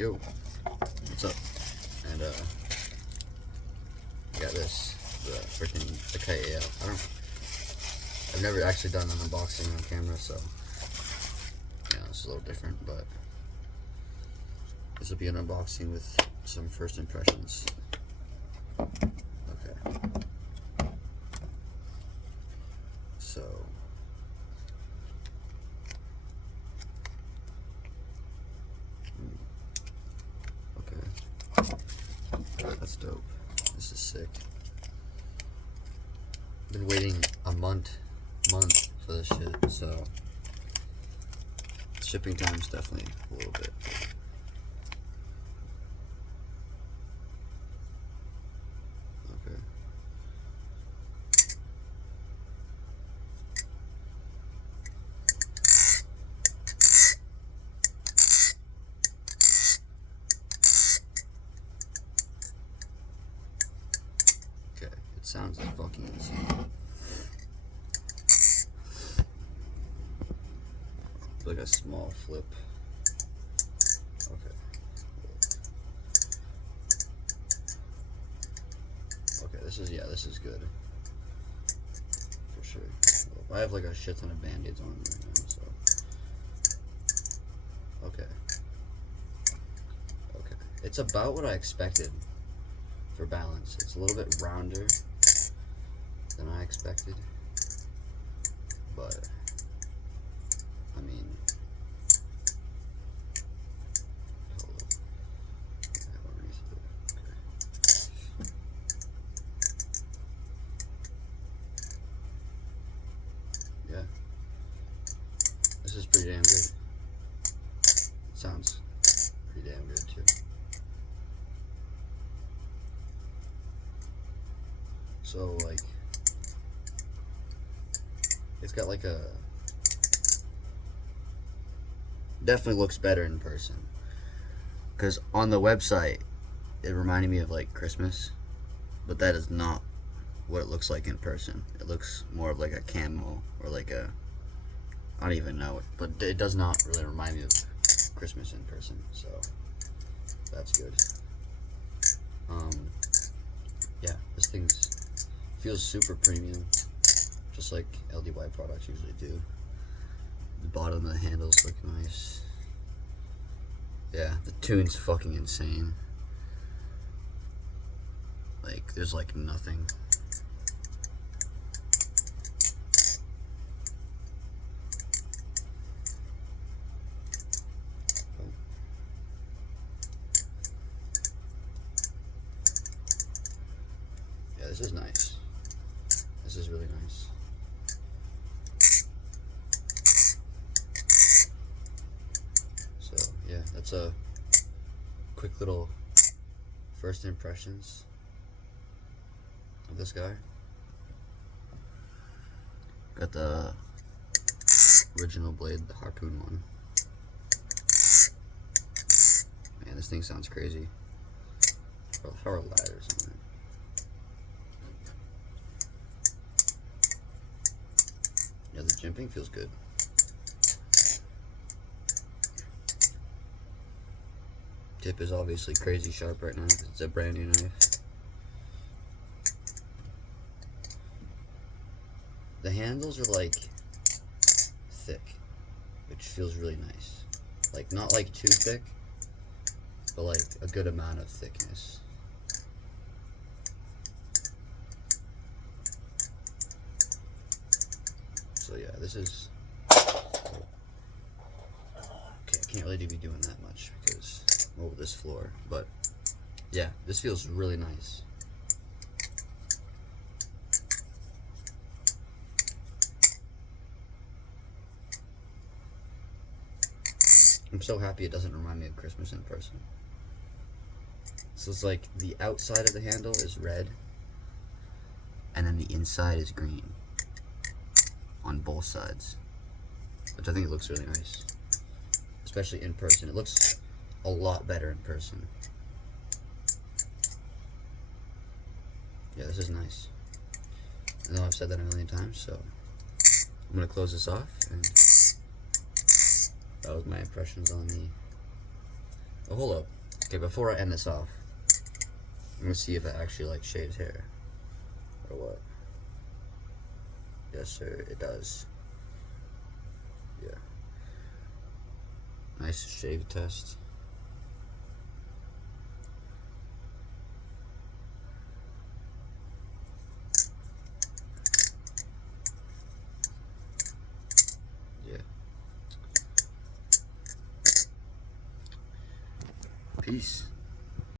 Yo, what's up? And got this, the kite AL. I've never actually done an unboxing on camera, so yeah, it's a little different, but this will be an unboxing with some first impressions. Okay. So okay. That's dope. This is sick. Been waiting a month for this shit, so shipping time's definitely a little bit. Okay. Okay, it sounds like fucking insane. Like a small flip. Okay. Okay, this is good. For sure. I have like a shit ton of band-aids on right now, so. Okay. Okay. It's about what I expected for balance. It's a little bit rounder than I expected. But I mean, hold up. Okay. Yeah, this is pretty damn good. It sounds pretty damn good too. So like, it's got like a, definitely looks better in person, because on the website it reminded me of like Christmas, but that is not what it looks like in person. It looks more of like a camo, or like a, I don't even know it, but it does not really remind me of Christmas in person, so that's good. Yeah, this thing feels super premium, just like LDY products usually do. The bottom of the handles look nice. Yeah, the tune's fucking insane. Like, there's like nothing. Yeah, this is nice. This is really nice. So yeah, that's a quick little first impressions of this guy. Got the original blade, the harpoon one. Man, this thing sounds crazy. How are ladders on it? Yeah, the jimping feels good. Tip is obviously crazy sharp right now because it's a brand new knife. The handles are like thick, which feels really nice. Like, not like too thick, but like a good amount of thickness. So yeah, this is okay. I can't really be doing that much because over this floor, but yeah, this feels really nice. I'm so happy it doesn't remind me of Christmas in person. So it's like the outside of the handle is red, and then the inside is green on both sides, which I think it looks really nice, especially in person. It looks a lot better in person. Yeah, this is nice. I know I've said that a million times, so I'm gonna close this off, and that was my impressions on the Oh, hold up. Okay, before I end this off, I'm gonna see if it actually like shaves hair or what. Yes, sir, it does. Yeah. Nice shave test. Yeah. Peace.